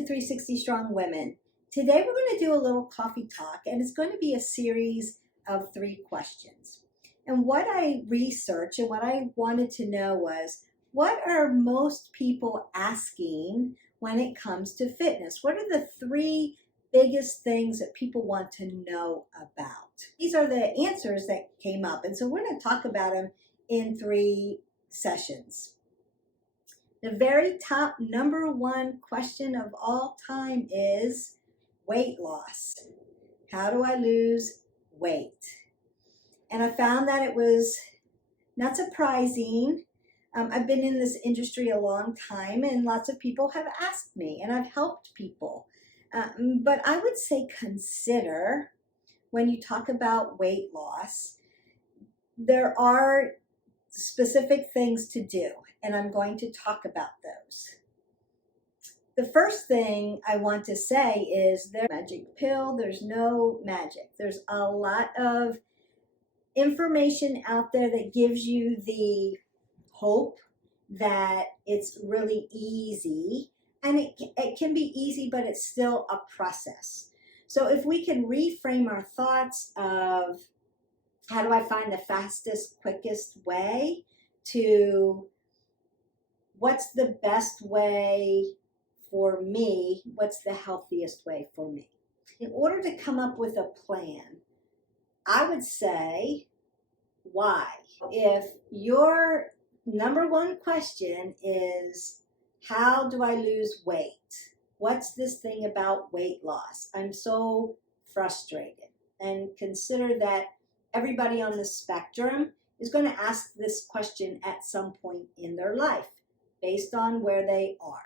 to 360 Strong Women. Today we're going to do a little coffee talk, and it's going to be a series of 3 questions. And what I researched and what I wanted to know was, what are most people asking when it comes to fitness? What are the 3 biggest things that people want to know about? These are the answers that came up, and so we're going to talk about them in 3 sessions. The very top number 1 question of all time is weight loss. How do I lose weight? And I found that it was not surprising. I've been in this industry a long time, and lots of people have asked me, and I've helped people. But I would say consider, when you talk about weight loss, there are specific things to do, and I'm going to talk about those. The first thing I want to say is there's no magic pill, there's no magic. There's a lot of information out there that gives you the hope that it's really easy, and it can be easy, but it's still a process. So if we can reframe our thoughts of, how do I find the fastest, quickest way, to what's the best way for me, what's the healthiest way for me? In order to come up with a plan, I would say, why? If your number 1 question is, how do I lose weight? What's this thing about weight loss? I'm so frustrated. And consider that everybody on the spectrum is going to ask this question at some point in their life, based on where they are.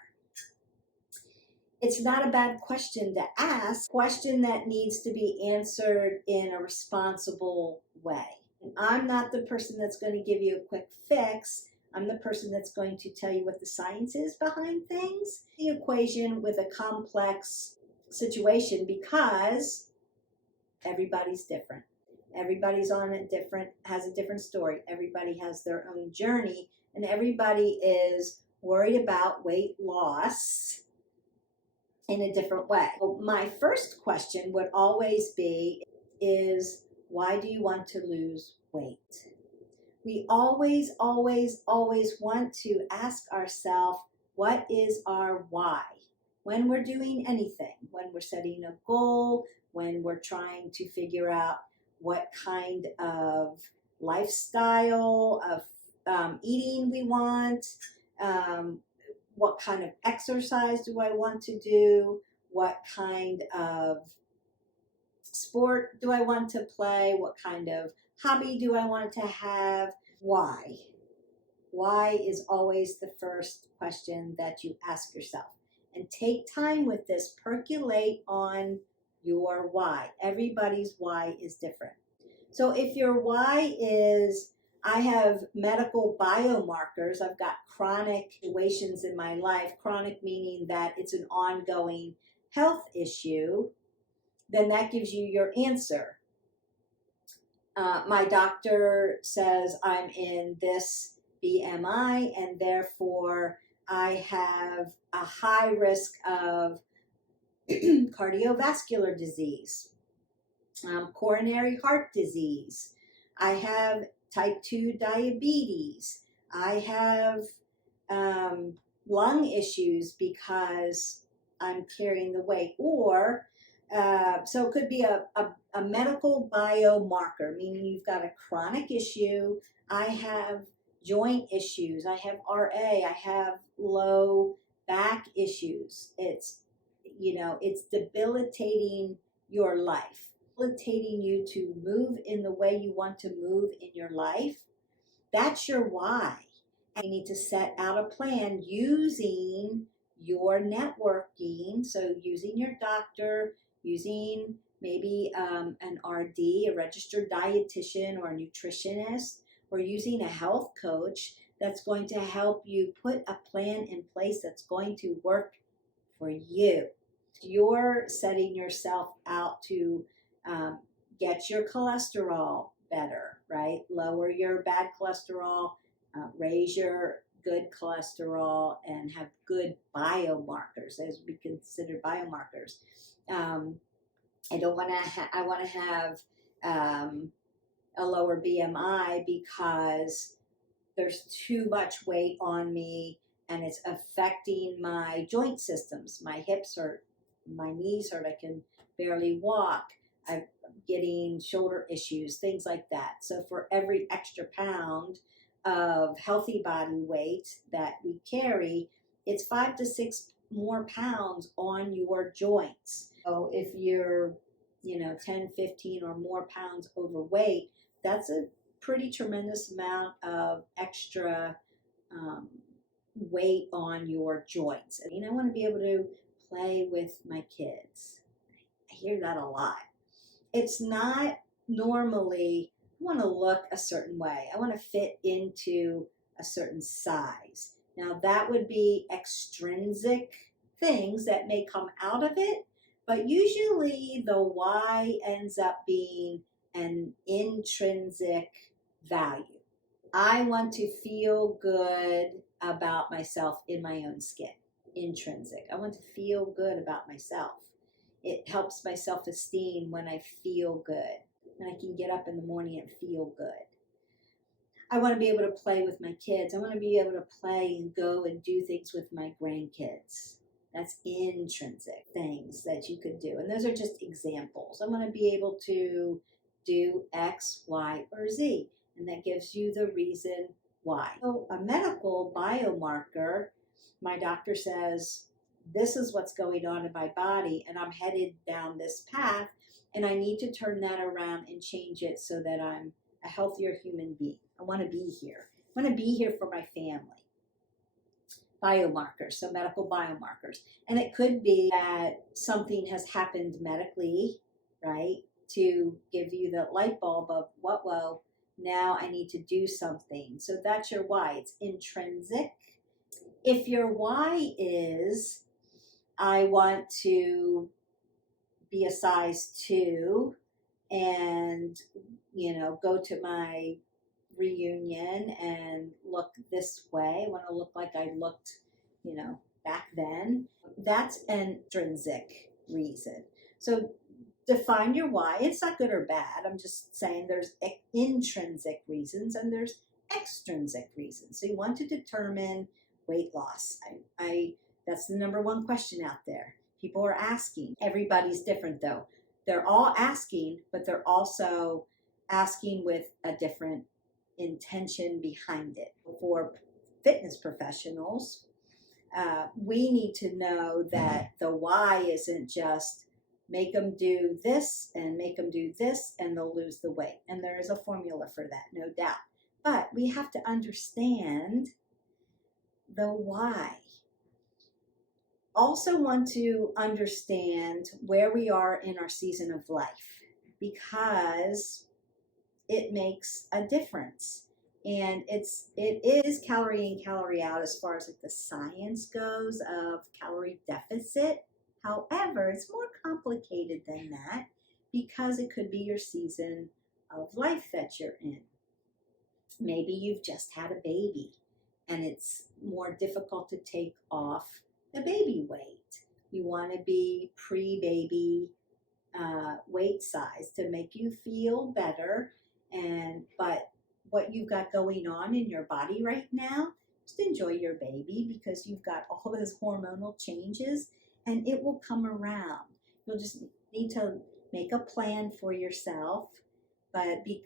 It's not a bad question to ask, question that needs to be answered in a responsible way. And I'm not the person that's going to give you a quick fix. I'm the person that's going to tell you what the science is behind things, the equation with a complex situation, because everybody's different. Everybody's on a different, has a different story. Everybody has their own journey, and everybody is worried about weight loss in a different way. Well, my first question would always be, is, why do you want to lose weight? We always want to ask ourselves, what is our why? When we're doing anything, when we're setting a goal, when we're trying to figure out what kind of lifestyle of eating we want, what kind of exercise do I want to do, what kind of sport do I want to play, what kind of hobby do I want to have? Why? Why is always the first question that you ask yourself. And take time with this, percolate on your why. Everybody's why is different. So if your why is, I have medical biomarkers, I've got chronic situations in my life, chronic meaning that it's an ongoing health issue, then that gives you your answer. My doctor says I'm in this BMI, and therefore I have a high risk of cardiovascular disease, coronary heart disease. I have type 2 diabetes. I have lung issues because I'm carrying the weight. Or so it could be a medical biomarker, meaning you've got a chronic issue. I have joint issues. I have RA. I have low back issues. It's debilitating your life, debilitating you to move in the way you want to move in your life. That's your why. And you need to set out a plan using your networking, so using your doctor, using maybe an RD, a registered dietitian or a nutritionist, or using a health coach that's going to help you put a plan in place that's going to work for you. You're setting yourself out to get your cholesterol better, right? Lower your bad cholesterol, raise your good cholesterol and have good biomarkers, as we consider biomarkers. I don't want to. I want to have a lower BMI because there's too much weight on me and it's affecting my joint systems. My hips hurt, my knees hurt, I can barely walk. I'm getting shoulder issues, things like that. So for every extra pound of healthy body weight that we carry, it's 5 to 6 more pounds on your joints. So if you're, 10, 15 or more pounds overweight, that's a pretty tremendous amount of extra weight on your joints. And I want to be able to play with my kids. I hear that a lot. It's not normally, I want to look a certain way. I want to fit into a certain size. Now that would be extrinsic things that may come out of it, but usually the why ends up being an intrinsic value. I want to feel good about myself in my own skin. Intrinsic. I want to feel good about myself. It helps my self-esteem when I feel good. And I can get up in the morning and feel good. I want to be able to play with my kids. I want to be able to play and go and do things with my grandkids. That's intrinsic things that you could do. And those are just examples. I want to be able to do X, Y, or Z. And that gives you the reason why. So a medical biomarker, my doctor says, this is what's going on in my body, and I'm headed down this path, and I need to turn that around and change it so that I'm a healthier human being. I want to be here. I want to be here for my family. Biomarkers, so medical biomarkers. And it could be that something has happened medically, right, to give you the light bulb of, whoa, now I need to do something. So that's your why. It's intrinsic. If your why is, I want to be a size 2 and, go to my reunion and look this way. I want to look like I looked, back then. That's an intrinsic reason. So define your why. It's not good or bad. I'm just saying there's intrinsic reasons and there's extrinsic reasons. So you want to determine weight loss. That's the number one question out there. People are asking. Everybody's different though. They're all asking, but they're also asking with a different intention behind it. For fitness professionals, we need to know that the why isn't just make them do this and make them do this and they'll lose the weight. And there is a formula for that, no doubt. But we have to understand the why. Also want to understand where we are in our season of life because it makes a difference. And it is calorie in, calorie out as far as like the science goes of calorie deficit. However, it's more complicated than that because it could be your season of life that you're in. Maybe you've just had a baby and it's more difficult to take off the baby weight. You want to be pre-baby weight size to make you feel better. But what you've got going on in your body right now, just enjoy your baby because you've got all those hormonal changes and it will come around. You'll just need to make a plan for yourself, but be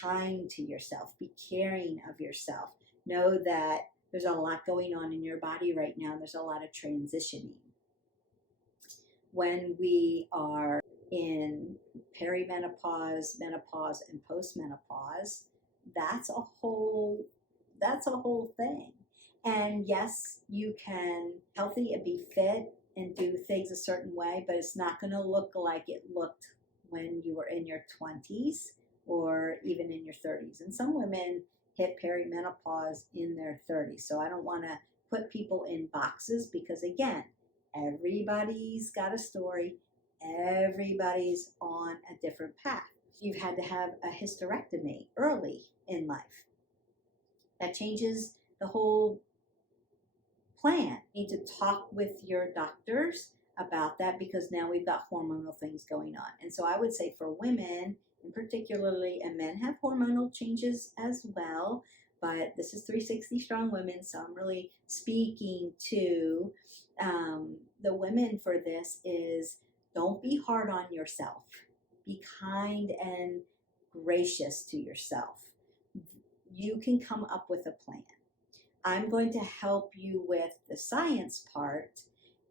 kind to yourself, be caring of yourself. Know that there's a lot going on in your body right now. There's a lot of transitioning. When we are in perimenopause, menopause, and postmenopause, that's a whole thing. And yes, you can healthy and be fit and do things a certain way, but it's not going to look like it looked when you were in your 20s or even in your 30s. And some women hit perimenopause in their 30s. So I don't want to put people in boxes because, again, everybody's got a story. Everybody's on a different path. You've had to have a hysterectomy early in life. That changes the whole plan. You need to talk with your doctors about that because now we've got hormonal things going on. And so I would say for women, in particularly, and men have hormonal changes as well, but this is 360 Strong Women, so I'm really speaking to the women for this is don't be hard on yourself. Be kind and gracious to yourself. You can come up with a plan. I'm going to help you with the science part,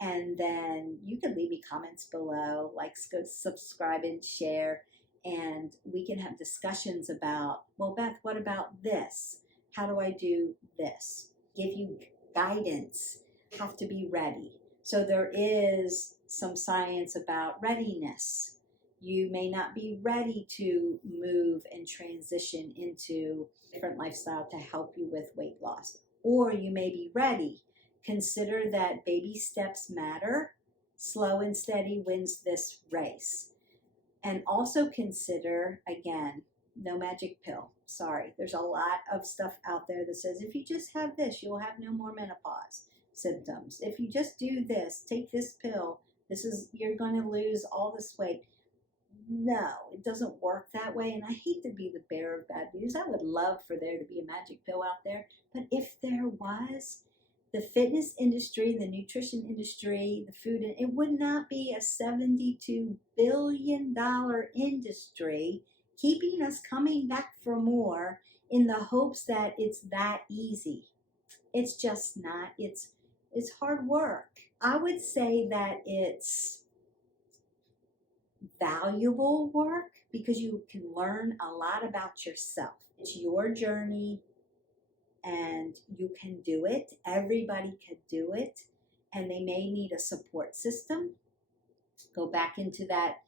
and then you can leave me comments below, like, subscribe, and share, and we can have discussions about, well, Beth, what about this? How do I do this? Give you guidance. You have to be ready. So there is some science about readiness. You may not be ready to move and transition into a different lifestyle to help you with weight loss. Or you may be ready. Consider that baby steps matter. Slow and steady wins this race. And also consider, again, no magic pill. Sorry, there's a lot of stuff out there that says if you just have this, you'll have no more menopause symptoms. If you just do this, take this pill, you're going to lose all this weight. No, it doesn't work that way. And I hate to be the bearer of bad news. I would love for there to be a magic pill out there. But if there was, the fitness industry, the nutrition industry, the food, it would not be a $72 billion industry keeping us coming back for more in the hopes that it's that easy. It's just not. It's hard work. I would say that it's valuable work because you can learn a lot about yourself. It's your journey and you can do it. Everybody can do it, and they may need a support system. Go back into that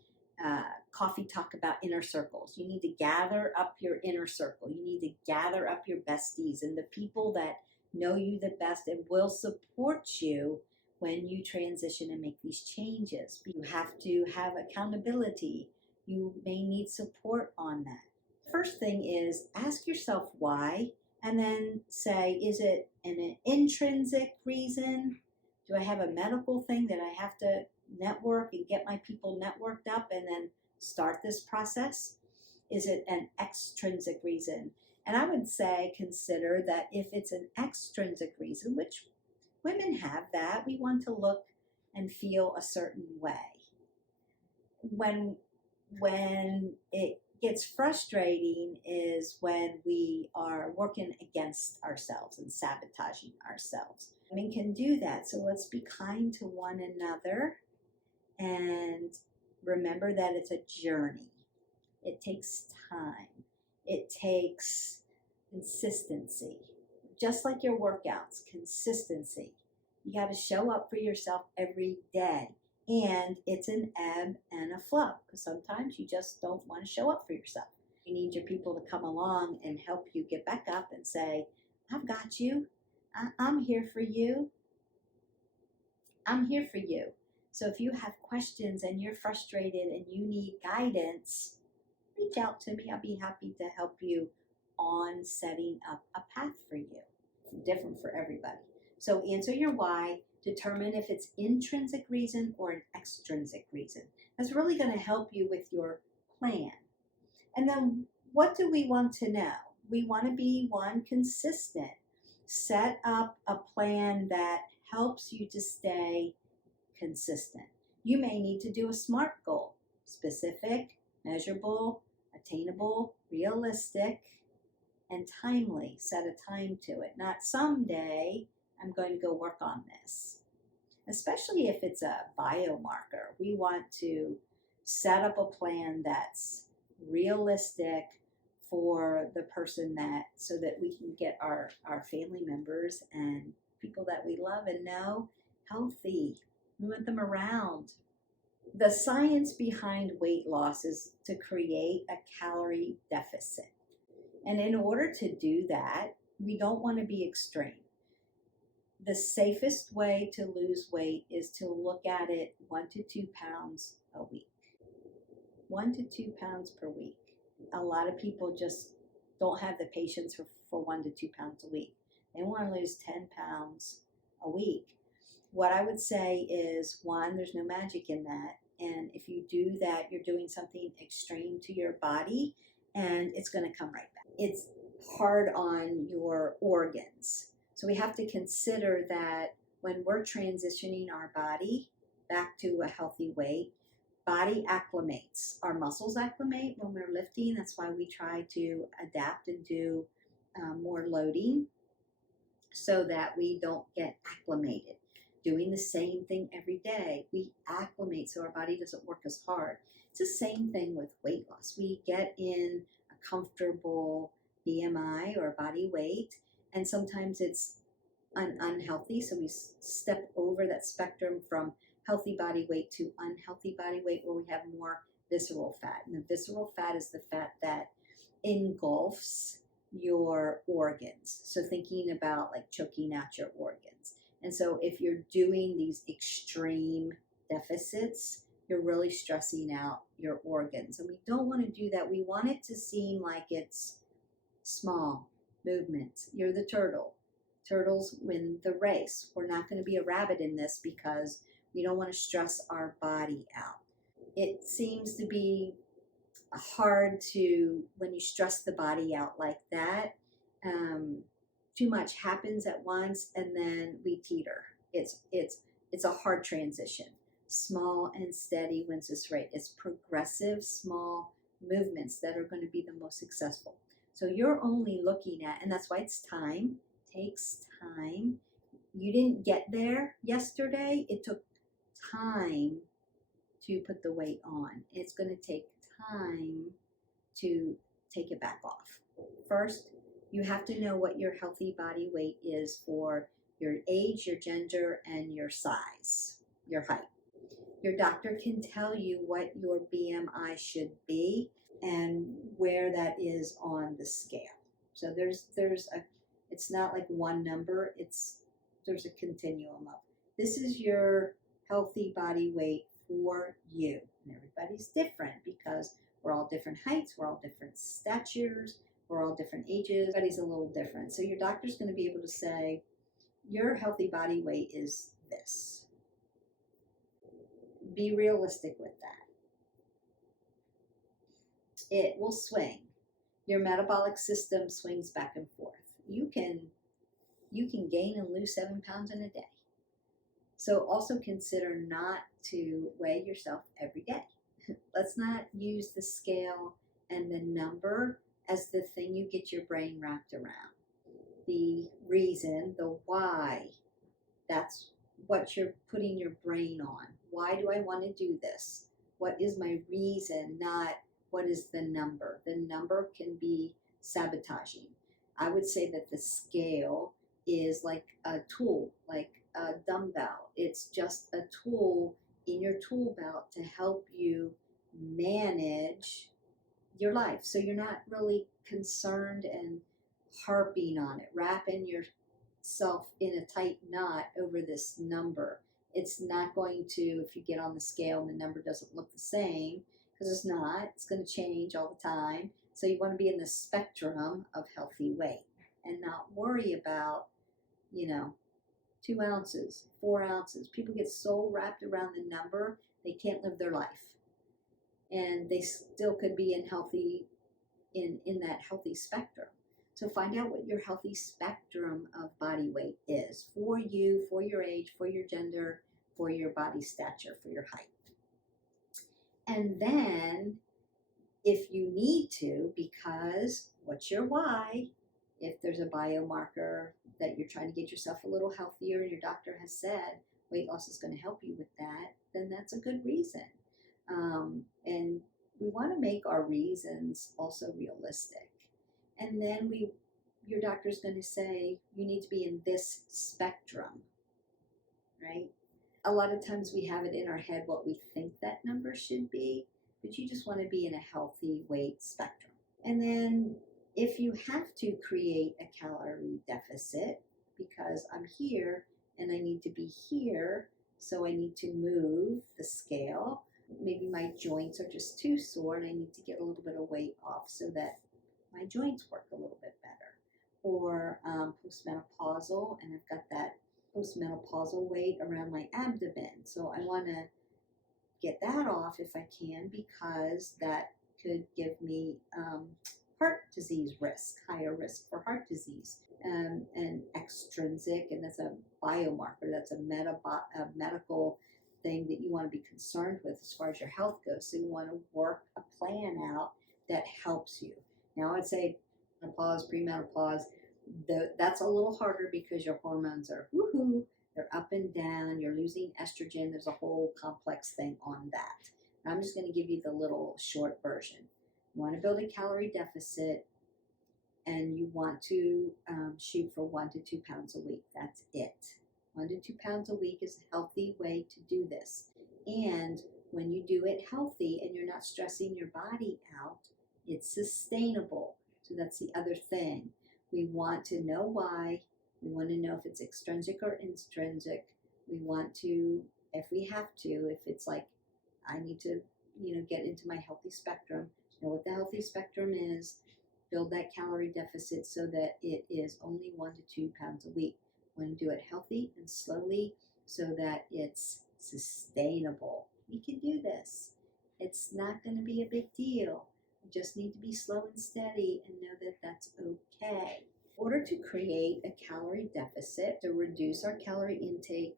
coffee talk about inner circles. You need to gather up your inner circle. You need to gather up your besties and the people that know you the best and will support you when you transition and make these changes. You have to have accountability. You may need support on that. First thing is ask yourself why, and then say, is it an intrinsic reason? Do I have a medical thing that I have to network and get my people networked up and then start this process? Is it an extrinsic reason? And I would say consider that if it's an extrinsic reason, which women have that, we want to look and feel a certain way. When it gets frustrating is when we are working against ourselves and sabotaging ourselves. Women can do that, so let's be kind to one another and remember that it's a journey. It takes time. It takes consistency. Just like your workouts, consistency. You got to show up for yourself every day. And it's an ebb and a flow, because sometimes you just don't want to show up for yourself. You need your people to come along and help you get back up and say, I've got you. I'm here for you. I'm here for you. So if you have questions and you're frustrated and you need guidance, reach out to me. I'll be happy to help you on setting up a path for you. It's different for everybody. So answer your why. Determine if it's intrinsic reason or an extrinsic reason. That's really going to help you with your plan. And then what do we want to know? We want to be, one, consistent. Set up a plan that helps you to stay consistent. You may need to do a SMART goal. Specific, measurable, attainable, realistic, and timely. Set a time to it. Not someday I'm going to go work on this. Especially if it's a biomarker. We want to set up a plan that's realistic for the person so that we can get our family members and people that we love and know healthy. We want them around. The science behind weight loss is to create a calorie deficit. And in order to do that, we don't want to be extreme. The safest way to lose weight is to look at it 1 to 2 pounds a week. 1 to 2 pounds per week. A lot of people just don't have the patience for 1 to 2 pounds a week. They want to lose 10 pounds a week. What I would say is, one, there's no magic in that. And if you do that, you're doing something extreme to your body and it's going to come right back. It's hard on your organs. So we have to consider that when we're transitioning our body back to a healthy weight, body acclimates. Our muscles acclimate when we're lifting. That's why we try to adapt and do more loading so that we don't get acclimated. Doing the same thing every day, we acclimate so our body doesn't work as hard. It's the same thing with weight loss. We get in a comfortable BMI or body weight, and sometimes it's unhealthy, so we step over that spectrum from healthy body weight to unhealthy body weight, where we have more visceral fat. And the visceral fat is the fat that engulfs your organs. So thinking about like choking out your organs. And so if you're doing these extreme deficits, you're really stressing out your organs. And we don't want to do that. We want it to seem like it's small movements. You're the turtle. Turtles win the race. We're not going to be a rabbit in this because we don't want to stress our body out. It seems to be hard to, when you stress the body out like that, too much happens at once and then we teeter. It's a hard transition. Small and steady wins this race. It's progressive, small movements that are going to be the most successful. So you're only looking at, and that's why it's time. Takes time. You didn't get there yesterday. It took time to put the weight on. It's going to take time to take it back off. First, you have to know what your healthy body weight is for your age, your gender, and your size, your height. Your doctor can tell you what your BMI should be and where that is on the scale. So it's not like one number, there's a continuum of, this is your healthy body weight for you. And everybody's different because we're all different heights, we're all different statures, we're all different ages, everybody's a little different. So your doctor's going to be able to say, your healthy body weight is this. Be realistic with that. It will swing. Your metabolic system swings back and forth. You can gain and lose 7 pounds in a day. So also consider not to weigh yourself every day. Let's not use the scale and the number as the thing you get your brain wrapped around. The reason, the why, that's what you're putting your brain on. Why do I want to do this? What is my reason, not what is the number? The number can be sabotaging. I would say that the scale is like a tool, like a dumbbell. It's just a tool in your tool belt to help you manage your life. So you're not really concerned and harping on it, wrapping yourself in a tight knot over this number. It's not going to, if you get on the scale and the number doesn't look the same, because it's not, it's going to change all the time. So you want to be in the spectrum of healthy weight and not worry about, 2 ounces, 4 ounces. People get so wrapped around the number, they can't live their life. And they still could be in that healthy spectrum. So find out what your healthy spectrum of body weight is for you, for your age, for your gender, for your body stature, for your height. And then if you need to, because what's your why? If there's a biomarker that you're trying to get yourself a little healthier and your doctor has said weight loss is going to help you with that, then that's a good reason. And we want to make our reasons also realistic. And then your doctor's going to say you need to be in this spectrum, right? A lot of times we have it in our head what we think that number should be, but you just want to be in a healthy weight spectrum. And then if you have to create a calorie deficit because I'm here and I need to be here, so I need to move the scale, maybe my joints are just too sore and I need to get a little bit of weight off so that my joints work a little bit better. Or postmenopausal and I've got that postmenopausal weight around my abdomen. So I want to get that off if I can, because that could give me heart disease risk, higher risk for heart disease. And extrinsic, and that's a biomarker, that's a medical thing that you want to be concerned with as far as your health goes. So you want to work a plan out that helps you. Now I'd say menopause, premenopause, that's a little harder because your hormones are woohoo, they're up and down, you're losing estrogen, there's a whole complex thing on that. I'm just going to give you the little short version. You want to build a calorie deficit, and you want to shoot for 1 to 2 pounds a week. That's it. 1 to 2 pounds a week is a healthy way to do this. And when you do it healthy and you're not stressing your body out, it's sustainable. So that's the other thing. We want to know why. We want to know if it's extrinsic or intrinsic. We want to, if we have to, if it's like, I need to, get into my healthy spectrum, know what the healthy spectrum is, build that calorie deficit so that it is only 1 to 2 pounds a week. We want to do it healthy and slowly so that it's sustainable. We can do this. It's not going to be a big deal. We just need to be slow and steady and know that that's okay. In order to create a calorie deficit, to reduce our calorie intake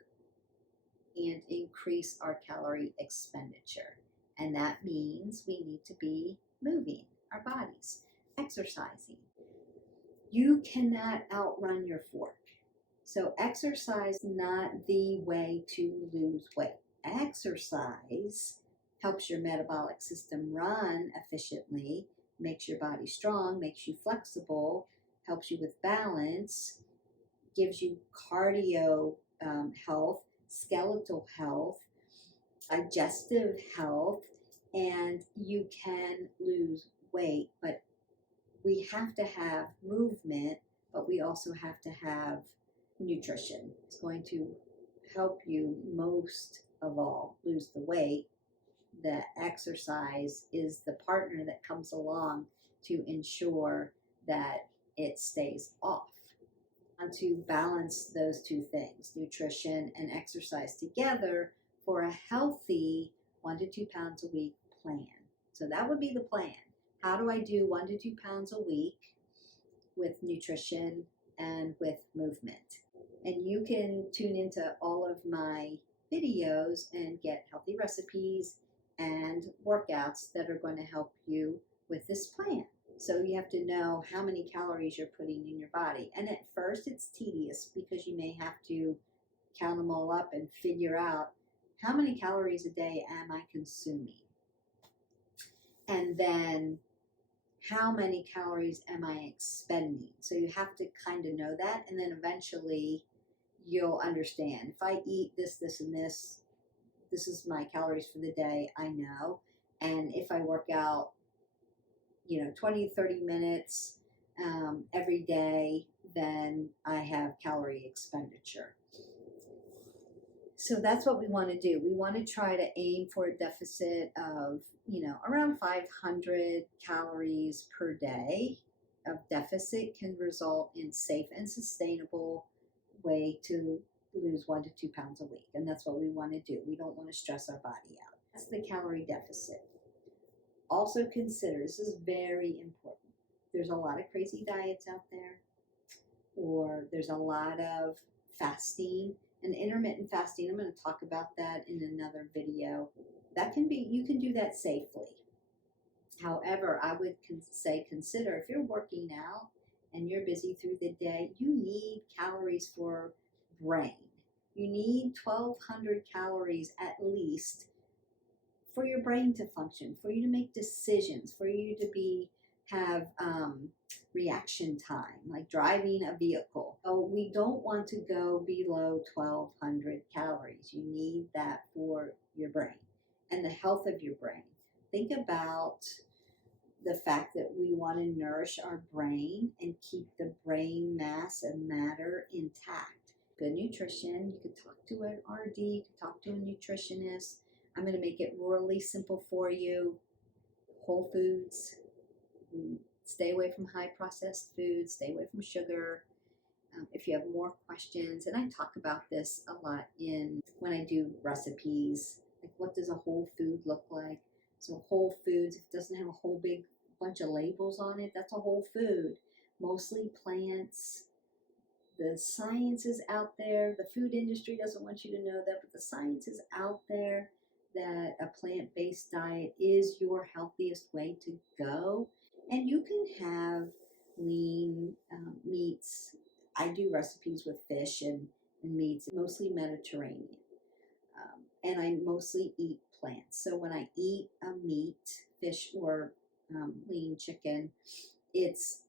and increase our calorie expenditure. And that means we need to be moving our bodies, exercising. You cannot outrun your fork. So exercise is not the way to lose weight. Exercise helps your metabolic system run efficiently, makes your body strong, makes you flexible, helps you with balance, gives you cardio health, skeletal health, digestive health, and you can lose weight. But we have to have movement, but we also have to have nutrition. It's going to help you most of all lose the weight. The exercise is the partner that comes along to ensure that it stays off. And to balance those two things, nutrition and exercise together, for a healthy 1 to 2 pounds a week plan. So that would be the plan. How do I do 1 to 2 pounds a week with nutrition and with movement? And you can tune into all of my videos and get healthy recipes and workouts that are going to help you with this plan. So you have to know how many calories you're putting in your body. And at first it's tedious because you may have to count them all up and figure out how many calories a day am I consuming? And then how many calories am I expending? So you have to kind of know that, and then eventually you'll understand. If I eat this, this, and this is my calories for the day, I know. And if I work out, 20, 30 minutes every day, then I have calorie expenditure. So that's what we want to do. We want to try to aim for a deficit of, around 500 calories per day. A deficit can result in safe and sustainable way to lose 1 to 2 pounds a week. And that's what we want to do. We don't want to stress our body out. That's the calorie deficit. Also consider, this is very important, there's a lot of crazy diets out there, or there's a lot of fasting and intermittent fasting. I'm going to talk about that in another video. That can be, you can do that safely. However, I would say consider, if you're working out and you're busy through the day, you need calories for brain. You need 1,200 calories at least for your brain to function, for you to make decisions, for you to have reaction time, like driving a vehicle. So we don't want to go below 1,200 calories. You need that for your brain and the health of your brain. Think about the fact that we want to nourish our brain and keep the brain mass and matter intact. Good nutrition, you could talk to an RD, you could talk to a nutritionist. I'm going to make it really simple for you. Whole foods, stay away from high processed foods, stay away from sugar, if you have more questions, and I talk about this a lot in when I do recipes, like what does a whole food look like? So whole foods, if it doesn't have a whole big bunch of labels on it, that's a whole food. Mostly plants. The science is out there. The food industry doesn't want you to know that, but the science is out there that a plant-based diet is your healthiest way to go. And you can have lean meats. I do recipes with fish and meats, mostly Mediterranean. And I mostly eat plants. So when I eat a meat, fish or lean chicken, it's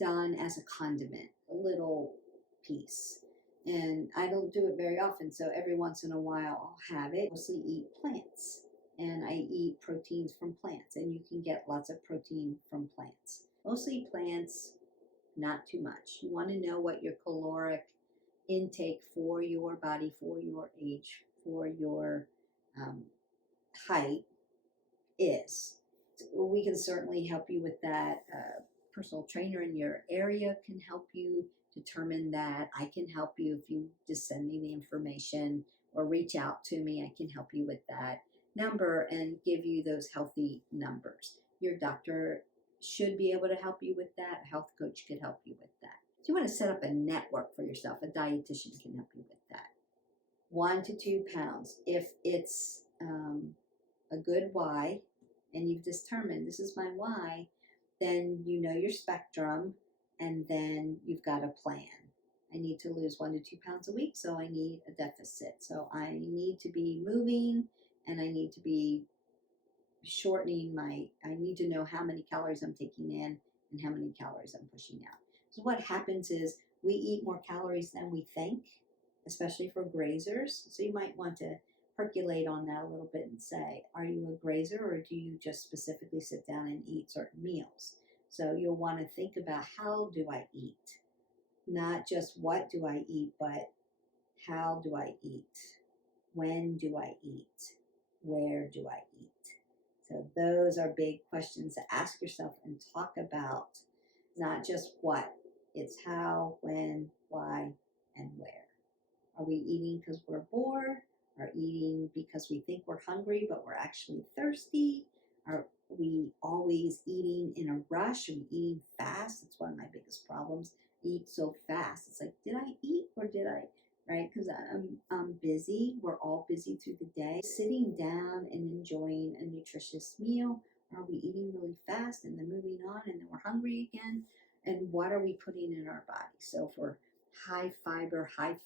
done as a condiment, a little piece. And I don't do it very often, so every once in a while I'll have it. Mostly eat plants, and I eat proteins from plants, and you can get lots of protein from plants. Mostly plants, not too much. You want to know what your caloric intake for your body, for your age, for your height is. We can certainly help you with that. Personal trainer in your area can help you determine that. I can help you if you just send me the information or reach out to me. I can help you with that number and give you those healthy numbers. Your doctor should be able to help you with that. A health coach could help you with that. So you want to set up a network for yourself. A dietitian can help you with that. 1 to 2 pounds. If it's a good why, and you've determined this is my why, then you know your spectrum, and then you've got a plan. I need to lose 1 to 2 pounds a week, so I need a deficit. So I need to be moving, and I need to be shortening I need to know how many calories I'm taking in and how many calories I'm pushing out. So what happens is we eat more calories than we think, especially for grazers. So you might want to percolate on that a little bit and say, are you a grazer, or do you just specifically sit down and eat certain meals? So you'll want to think about, how do I eat? Not just what do I eat, but how do I eat? When do I eat? Where do I eat? So those are big questions to ask yourself and talk about. Not just what, it's how, when, why, and where. Are we eating because we're bored? Are eating because we think we're hungry, but we're actually thirsty? Are we always eating in a rush? Are we eating fast? That's one of my biggest problems. I eat so fast. It's like, did I eat or did I? Right? Because I'm busy. We're all busy through the day. Sitting down and enjoying a nutritious meal. Are we eating really fast and then moving on and then we're hungry again? And what are we putting in our body? So for high fiber, high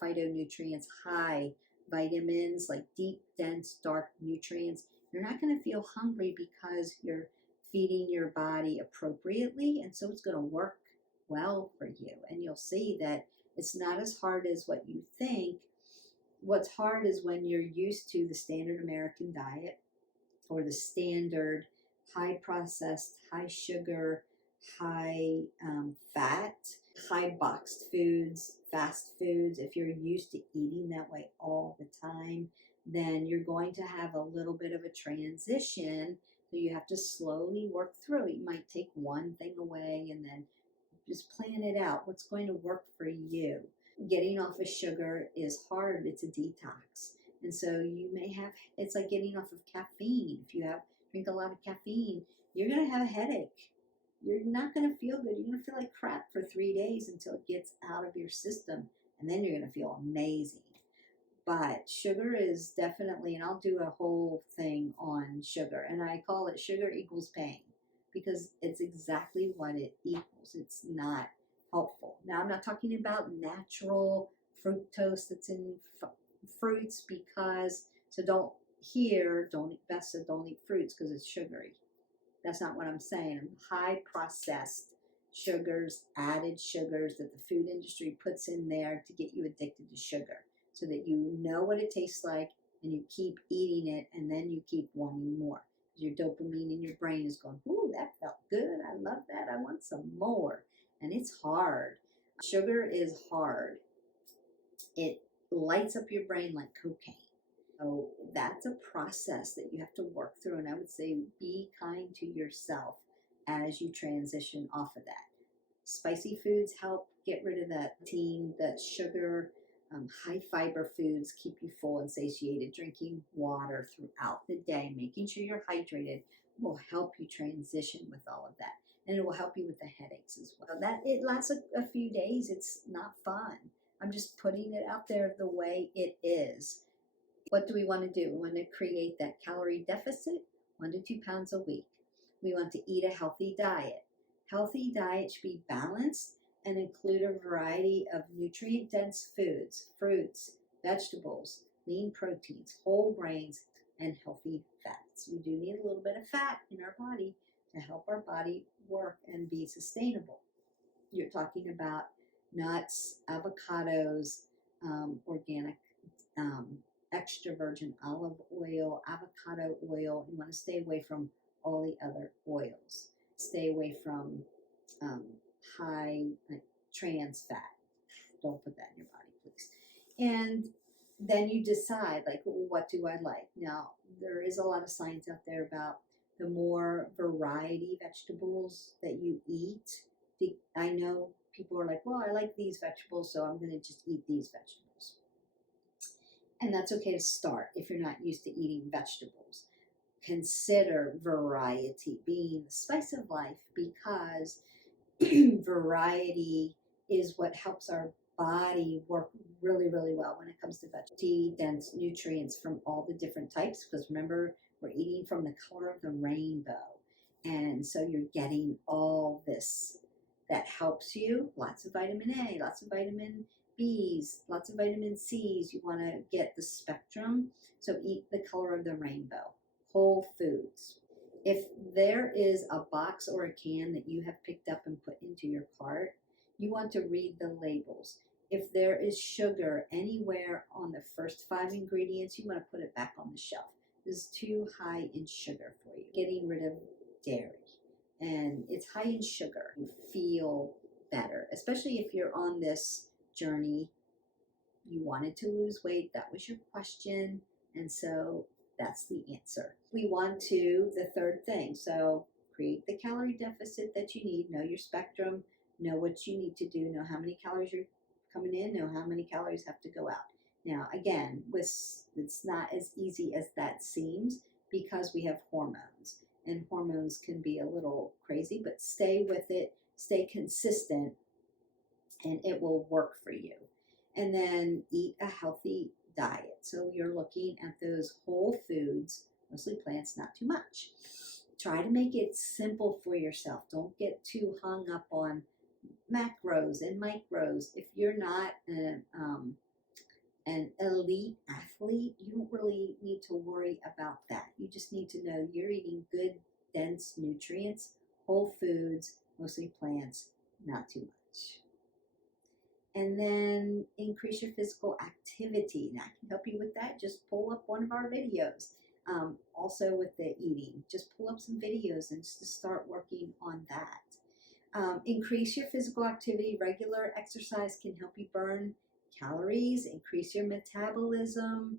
phytonutrients, high vitamins, like deep, dense, dark nutrients, you're not going to feel hungry because you're feeding your body appropriately. And so it's going to work well for you. And you'll see that it's not as hard as what you think. What's hard is when you're used to the standard American diet, or the standard high processed, high sugar, high fat, high boxed foods, fast foods. If you're used to eating that way all the time, then you're going to have a little bit of a transition. So you have to slowly work through it. You might take one thing away and then just plan it out. What's going to work for you? Getting off of sugar is hard. It's a detox. And so you may have, it's like getting off of caffeine. If you drink a lot of caffeine, you're going to have a headache. You're not going to feel good. You're going to feel like crap for 3 days until it gets out of your system. And then you're going to feel amazing. But sugar is definitely, and I'll do a whole thing on sugar. And I call it sugar equals pain, because it's exactly what it equals. It's not helpful. Now, I'm not talking about natural fructose that's in fruits, because, so don't eat fruits because it's sugary. That's not what I'm saying. High processed sugars, added sugars that the food industry puts in there to get you addicted to sugar, so that you know what it tastes like and you keep eating it, and then you keep wanting more. Your dopamine in your brain is going, ooh, that felt good. I love that. I want some more. And it's hard. Sugar is hard. It lights up your brain like cocaine. So that's a process that you have to work through. And I would say be kind to yourself as you transition off of that. Spicy foods help Get rid of that that sugar. High fiber foods keep you full and satiated. Drinking water throughout the day, making sure you're hydrated, will help you transition with all of that. And it will help you with the headaches as well. That it lasts a few days. It's not fun. I'm just putting it out there the way it is. What do we want to do? We want to create that calorie deficit, 1 to 2 pounds a week. We want to eat a healthy diet. Healthy diet should be balanced and include a variety of nutrient-dense foods, fruits, vegetables, lean proteins, whole grains, and healthy fats. We do need a little bit of fat in our body to help our body work and be sustainable. You're talking about nuts, avocados, organic, extra virgin olive oil, avocado oil. You want to stay away from all the other oils. Stay away from high trans fat. Don't put that in your body, please. And then you decide, like, what do I like? Now, there is a lot of science out there about the more variety vegetables that you eat. I know people are like, well, I like these vegetables, so I'm going to just eat these vegetables. And that's okay to start if you're not used to eating vegetables. Consider variety being the spice of life, because variety is what helps our body work really, really well when it comes to dense nutrients from all the different types. Because remember, we're eating from the color of the rainbow. And so you're getting all this that helps you. Lots of vitamin A, lots of vitamin B's, lots of vitamin C's. You want to get the spectrum. So eat the color of the rainbow. Whole foods. If there is a box or a can that you have picked up and put into your cart, you want to read the labels. If there is sugar anywhere on the first 5 ingredients, you want to put it back on the shelf. This is too high in sugar for you. Getting rid of dairy. And it's high in sugar. You feel better, especially if you're on this journey. You wanted to lose weight. That was your question. And so that's the answer. We want to, the third thing, so create the calorie deficit that you need, know your spectrum, know what you need to do, know how many calories are coming in, know how many calories have to go out. Now, again, it's not as easy as that seems, because we have hormones, and hormones can be a little crazy, but stay with it, stay consistent, and it will work for you. And then eat a healthy diet. So you're looking at those whole foods, mostly plants, not too much. Try to make it simple for yourself. Don't get too hung up on macros and micros. If you're not an elite athlete, you don't really need to worry about that. You just need to know you're eating good, dense nutrients, whole foods, mostly plants, not too much. And then increase your physical activity. And I can help you with that. Just pull up one of our videos. Also with the eating, just pull up some videos and just start working on that. Increase your physical activity. Regular exercise can help you burn calories, increase your metabolism,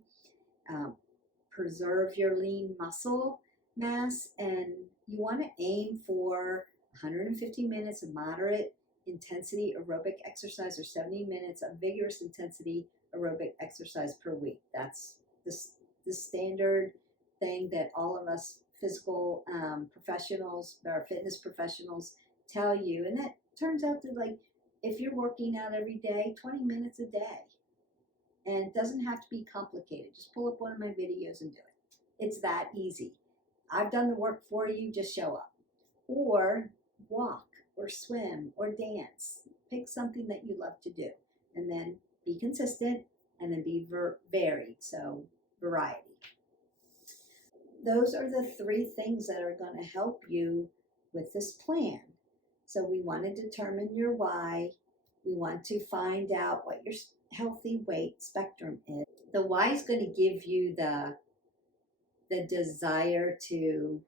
preserve your lean muscle mass, and you want to aim for 150 minutes of moderate intensity aerobic exercise or 70 minutes of vigorous intensity aerobic exercise per week. That's the standard thing that all of us physical professionals, or fitness professionals, tell you. And that turns out to, like, if you're working out every day, 20 minutes a day. And it doesn't have to be complicated. Just pull up one of my videos and do it. It's that easy. I've done the work for you, just show up. Or walk, or swim, or dance. Pick something that you love to do. And then be consistent, and then be varied, so variety. Those are the 3 things that are going to help you with this plan. So we want to determine your why. We want to find out what your healthy weight spectrum is. The why is going to give you the desire to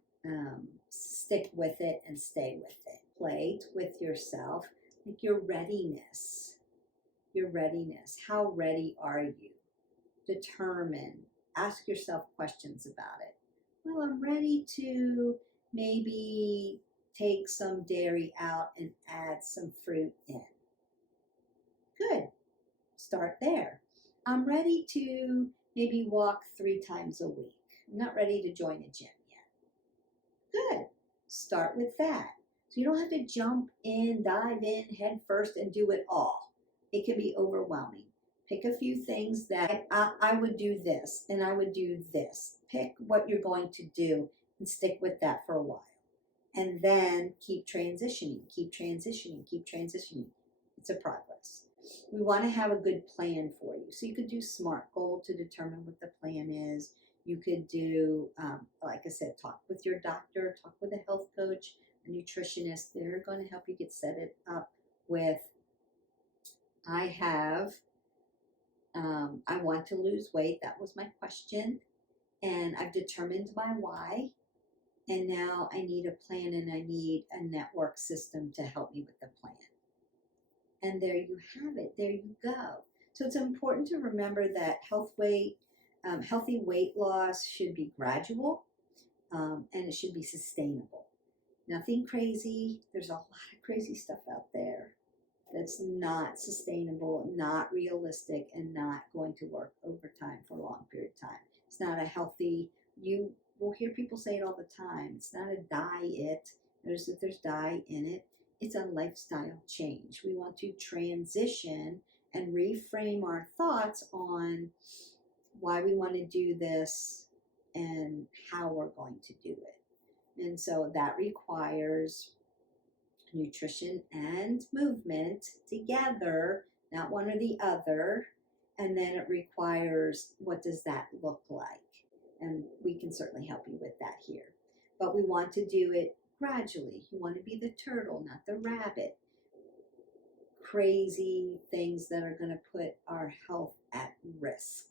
stick with it and stay with it. Play with yourself, like your readiness. Your readiness. How ready are you? Determine. Ask yourself questions about it. Well, I'm ready to maybe take some dairy out and add some fruit in. Good. Start there. I'm ready to maybe walk 3 times a week. I'm not ready to join a gym yet. Good. Start with that. So you don't have to jump in, dive in head first and do it all. It can be overwhelming. Pick a few things that I would do this and I would do this. Pick what you're going to do and stick with that for a while. And then keep transitioning, keep transitioning, keep transitioning. It's a progress. We want to have a good plan for you. So you could do SMART goal to determine what the plan is. You could do, like I said, talk with your doctor, talk with a health coach, a nutritionist. They're going to help you get set it up with, I want to lose weight. That was my question. And I've determined my why. And now I need a plan and I need a network system to help me with the plan. And there you have it. There you go. So it's important to remember that healthy weight loss should be gradual, and it should be sustainable. Nothing crazy. There's a lot of crazy stuff out there that's not sustainable, not realistic, and not going to work over time for a long period of time. It's not a healthy, you will hear people say it all the time. It's not a diet. Notice that there's dye in it. It's a lifestyle change. We want to transition and reframe our thoughts on why we want to do this and how we're going to do it. And so that requires nutrition and movement together, not one or the other. And then it requires, what does that look like? And we can certainly help you with that here. But we want to do it gradually. You want to be the turtle, not the rabbit. Crazy things that are going to put our health at risk.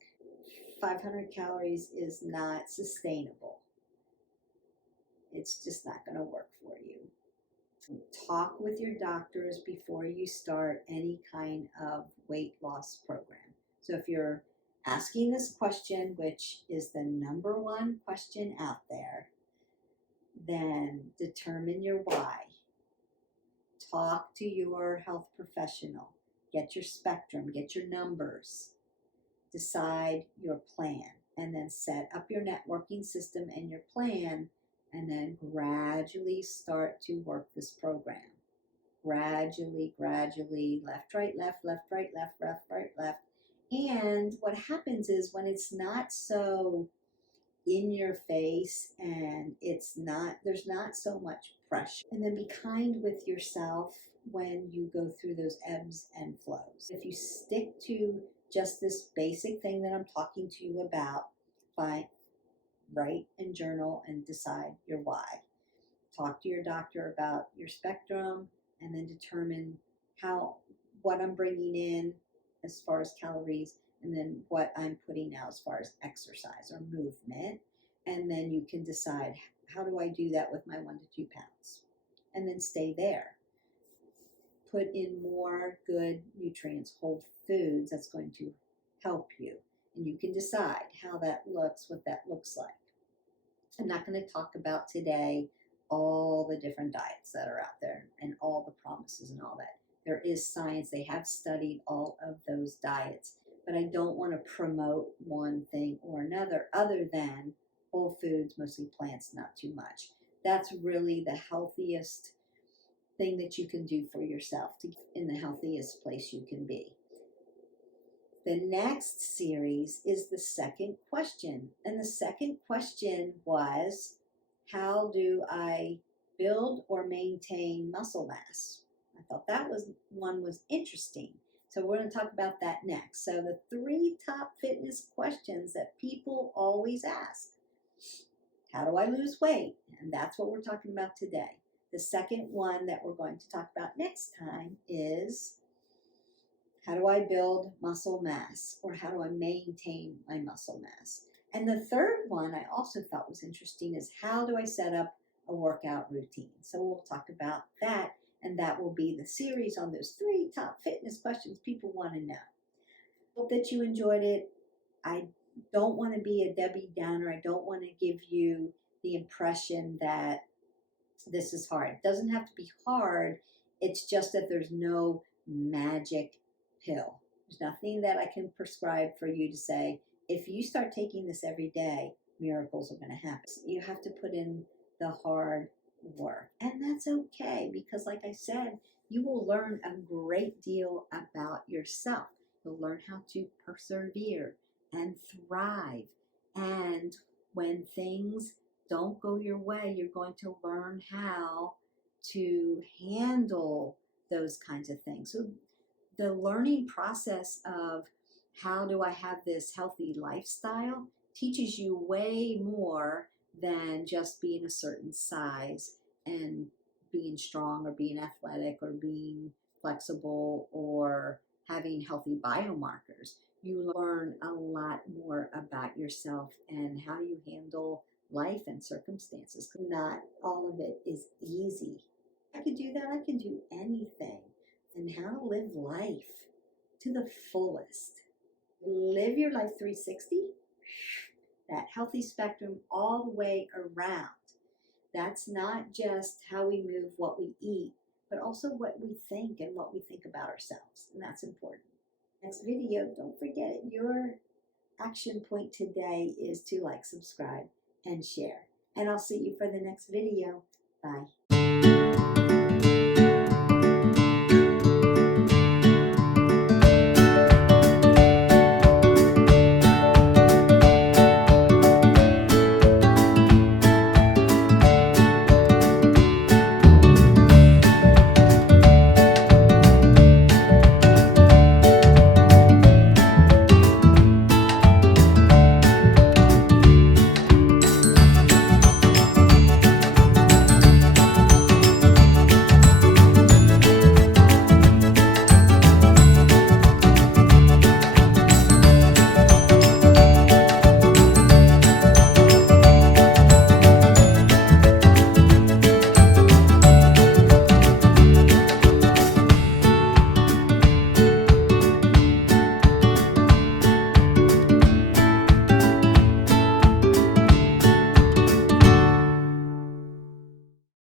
500 calories is not sustainable. It's just not going to work for you. Talk with your doctors before you start any kind of weight loss program. So if you're asking this question, which is the number one question out there, then determine your why. Talk to your health professional. Get your spectrum, get your numbers. Decide your plan, and then set up your networking system and your plan, and then gradually start to work this program. Gradually, left, right, left, left, right, left, left, right, left. And what happens is when it's not so in your face and there's not so much pressure. And then be kind with yourself when you go through those ebbs and flows. If you stick to just this basic thing that I'm talking to you about, write and journal and decide your why. Talk to your doctor about your spectrum and then determine what I'm bringing in as far as calories and then what I'm putting out as far as exercise or movement. And then you can decide, how do I do that with my 1 to 2 pounds? And then stay there. Put in more good nutrients, whole foods that's going to help you. And you can decide how that looks, what that looks like. I'm not going to talk about today all the different diets that are out there and all the promises and all that. There is science. They have studied all of those diets. But I don't want to promote one thing or another other than whole foods, mostly plants, not too much. That's really the healthiest thing that you can do for yourself to get in the healthiest place you can be. The next series is the second question. And the second question was, how do I build or maintain muscle mass? I thought that was interesting. So we're going to talk about that next. So the 3 top fitness questions that people always ask. How do I lose weight? And that's what we're talking about today. The second one that we're going to talk about next time is, how do I build muscle mass, or how do I maintain my muscle mass? And the third one I also thought was interesting is, how do I set up a workout routine? So we'll talk about that, and that will be the series on those 3 top fitness questions people want to know. Hope that you enjoyed it. I don't want to be a Debbie Downer. I don't want to give you the impression that this is hard. It doesn't have to be hard. It's just that there's no magic pill. There's nothing that I can prescribe for you to say, if you start taking this every day, miracles are going to happen. You have to put in the hard work. And that's okay because, like I said, you will learn a great deal about yourself. You'll learn how to persevere and thrive. And when things don't go your way, you're going to learn how to handle those kinds of things. So the learning process of how do I have this healthy lifestyle teaches you way more than just being a certain size and being strong or being athletic or being flexible or having healthy biomarkers. You learn a lot more about yourself and how you handle life and circumstances. Not all of it is easy. I could do that. I can do anything. And how to live life to the fullest. Live your life 360, that healthy spectrum all the way around. That's not just how we move, what we eat, but also what we think and what we think about ourselves. And that's important. Next video, don't forget your action point today is to like, subscribe, and share. And I'll see you for the next video. Bye.